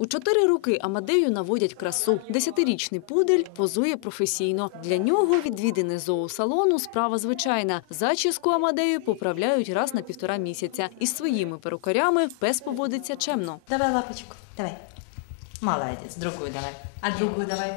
У чотири роки Амадею наводять красу. Десятирічний пудель позує професійно. Для нього відвідини зоосалону справа звичайна. Зачіску Амадею поправляють раз на півтора місяця. Із своїми перукарями пес поводиться чемно. Давай лапочку, давай. Молодец, другую давай. А другую давай.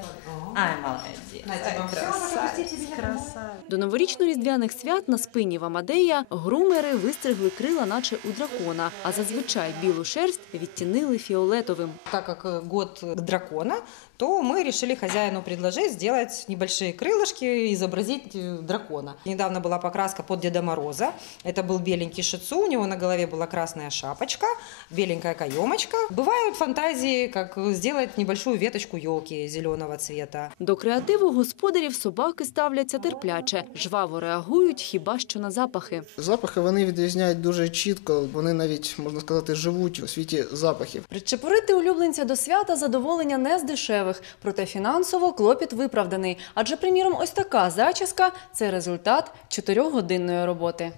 Ай, молодец. Ай, красавец, красавец. До новорічно-різдвяних свят на спині в Амадея грумери вистригли крила, наче у дракона, а зазвичай білу шерсть відтінили фіолетовим. Так как э, год дракона, то мы решили хозяину предложить сделать небольшие крылышки, изобразить э, дракона. Недавно была покраска под Деда Мороза. Это был беленький шицу, у него на голове была красная шапочка, беленькая каемочка. Бывают фантазии, как сделать небольшую веточку елки зеленого цвета. До креативу господарів собаки ставляться терпляче, жваво реагують хіба що на запахи. Запахи вони відрізняють дуже чітко. Вони навіть можна сказати живуть у світі запахів. Причепурити улюбленця до свята задоволення не з дешевих, проте фінансово клопіт виправданий. Адже, приміром, ось така зачіска це результат чотирьохгодинної роботи.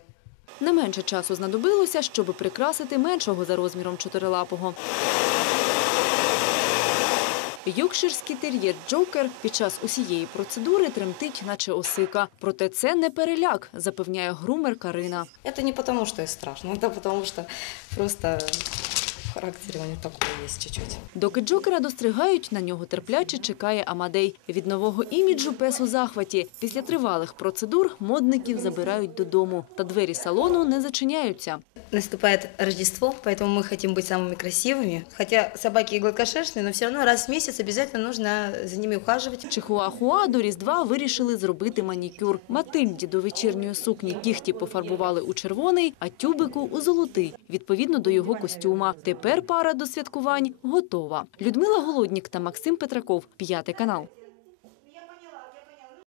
Не менше часу знадобилося, щоб прикрасити меншого за розміром чотирилапого. Юкширський тер'єр Джокер під час усієї процедури тремтить, наче осика. Проте це не переляк, запевняє грумер Карина. Это не потому, что и страшно, это потому, что просто в характере у него такое есть чуть-чуть. Доки Джокера достригають, на нього терпляче чекає Амадей. Від нового іміджу пес у захваті. Після тривалих процедур модників забирають додому. Та двері салону не зачиняються Наступает Рождество, поэтому мы хотим быть самыми красивыми. Хотя собаки и гладкошерстные, но все равно раз в месяц обязательно нужно за ними ухаживать. Чихуахуа до Різдва вирішили зробити манікюр. Матильді до вечірньої сукні кіхті пофарбували у червоний, а тюбику у золотий, відповідно до його костюма. Тепер пара до святкувань готова. Людмила Голоднік та Максим Петраков, п'ятий канал.